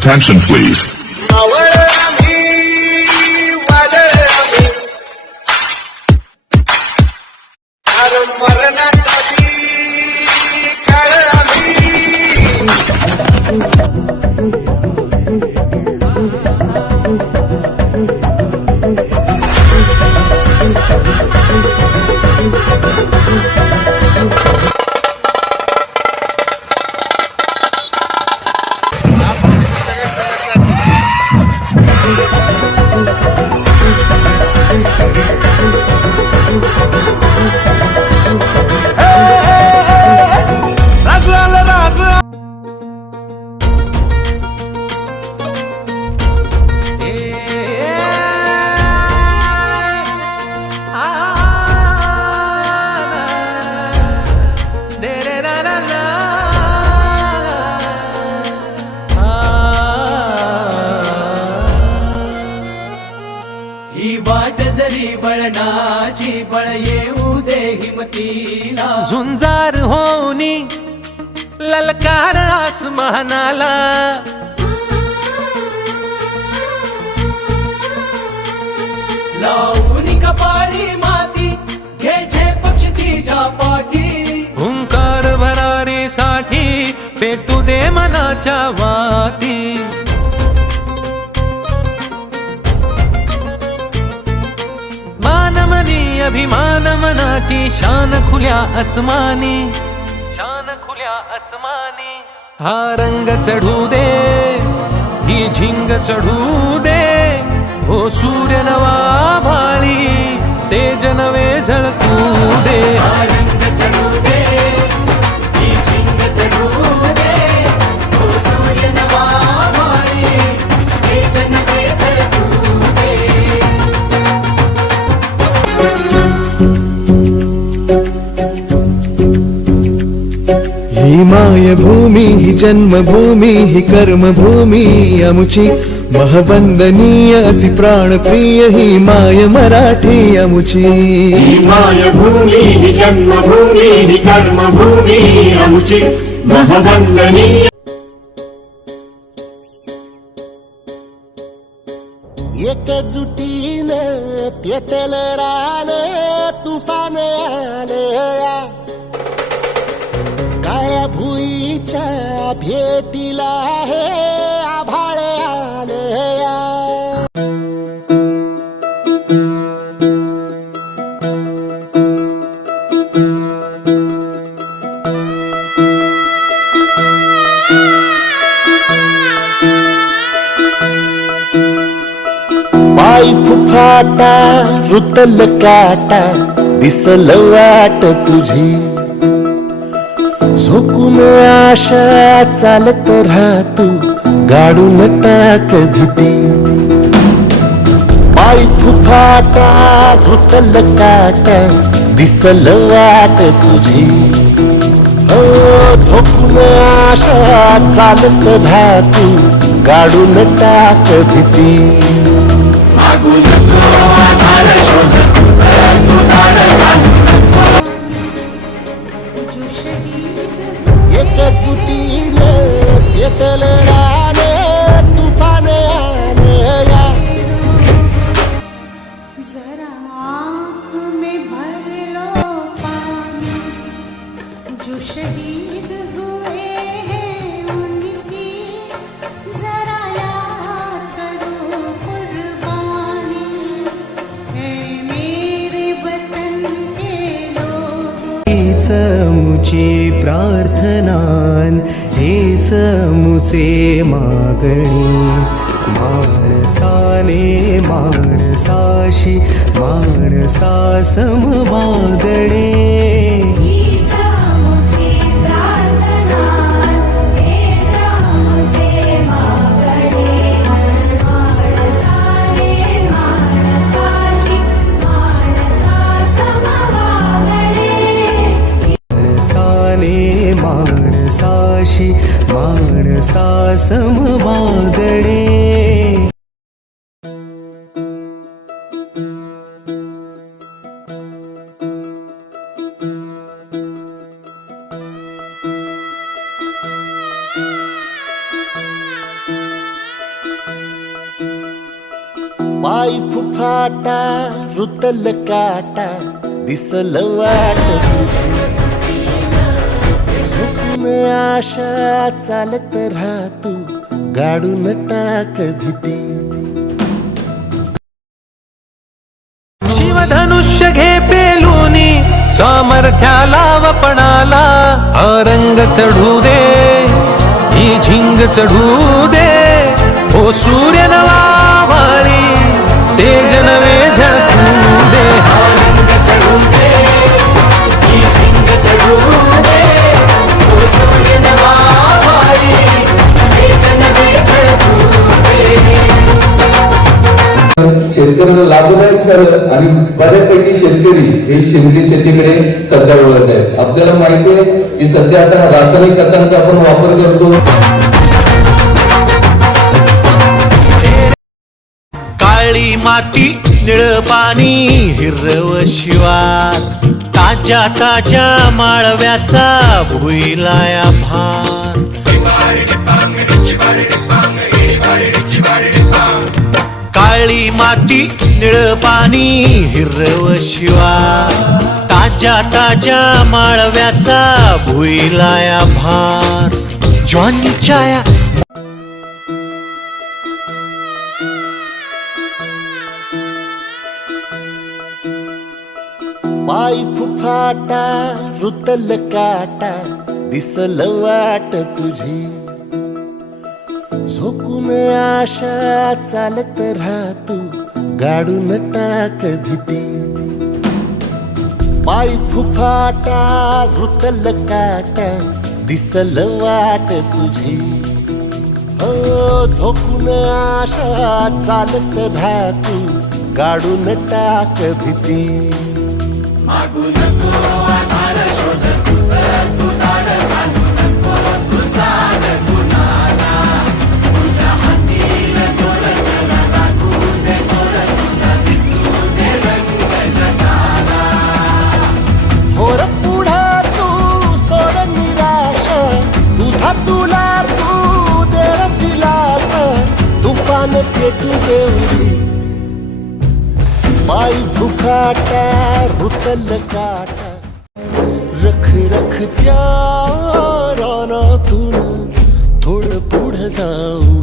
Attention please. ही वाट जरी बळणाची बळ येऊ दे हिमतीला झुंजार होनी ललकार आसमानाला लावून कपाळी माती घ्यायचे पक्ष तिच्या पाठी हुंकार भरारीसाठी पेटू दे मनाच्या वाती मानमनी अभिमान मनाची शान खुल्या आसमानी हा रंग चढू दे ही झिंग चढू दे हो सूर्य नवा भाळी तेज नवे झळकू दे रंग चढू दे ही झिंग चढू दे तो सूर्य नवा भाळी तेज नवे झळकू दे ही मायभूमी ही जन्मभूमी ही कर्मभूमी अमुची महवंदनीय अति प्राणप्रिय ही माय मराठी अमुची ही मायभूमी ही जन्मभूमी ही कर्मभूमी अमुची महवंदनीय एकजुटीनं पेटल रान तुफान आलया काळ्या भुईच्या भेटीला हे आभाळ आलया पाय फुफाटा रुतल काटा दिसल वाट तुझी झोकून आशा चालत राहतू गाडून टाक भीती पाय फुफाटा रुतल काटा दिसल वाट तुझी हो झोकून आशा चालत राहतू गाडून टाक भीती मागू नको आधार शोध तुझा तुधार एकजुटीनं पेटल रान तुफान आलया जरा आँख में भर लो पानी जो शहीद हुए हैं उनकी जरा याद करो कुर्बानी है मेरे वतन के लोग मुची प्रार्थनान हेच मुचे मागणी माणसाने माणसाशी माणसा समवागणे माणसाशी माणसा समवागणे पाय फुफाटा रुतल काटा दिसल वाट झोपून आशा चालत राहतू गाडून टाक भीती शिवधनुष्य घे पेलूनी सामर्थ्याला वपणाला हा रंग चढू दे ही झिंग चढू दे ओ सूर्य नवा वाळी तेज नवे झळकू दे रंग चढू दे ही झिंग चढू दे तो सूर्य नवा वाळी तेज नवे झळकू दे शेतकऱ्याला लाभदायक झालं आणि बऱ्यापैकी शेतकरी हे सेंद्रिय शेतीकडे सध्या वळत आहेत. आपल्याला माहिती आहे की सध्या आता रासायनिक खतांचा आपण वापर करतो. काळी माती निळ पाणी हिरव शिवार ताज्या ताज्या माळव्याचा भुईलाया भार काळी माती निळ पाणी हिरव शिवार ताज्या ताज्या माळव्याचा भुईलाया भार ज्वानीच्या या पाय फुफाटा रुतल काटा दिसल वाट तुझी झोपून आशा चालत राहतू गाडून टाक भीती पाय फुफाटा रुतल काटा दिसल वाट तुझी हो झोपून आशा चालत राहतू गाडून टाक भीती मागू नको आधार शोध तुझं तू दाड घालू नको तू साध कुणाला तुझ्या हातीन दोर जरा लागू दे जोर तुझा दिसू दे रंग जगाला होर पुढे तू सोड निराश तुझा तुला तू देव दिलास तुफान पेटू देवरी पाय फुफाटा रुतल काटा रख रख त्या रानातून थोडं पुढं जाऊ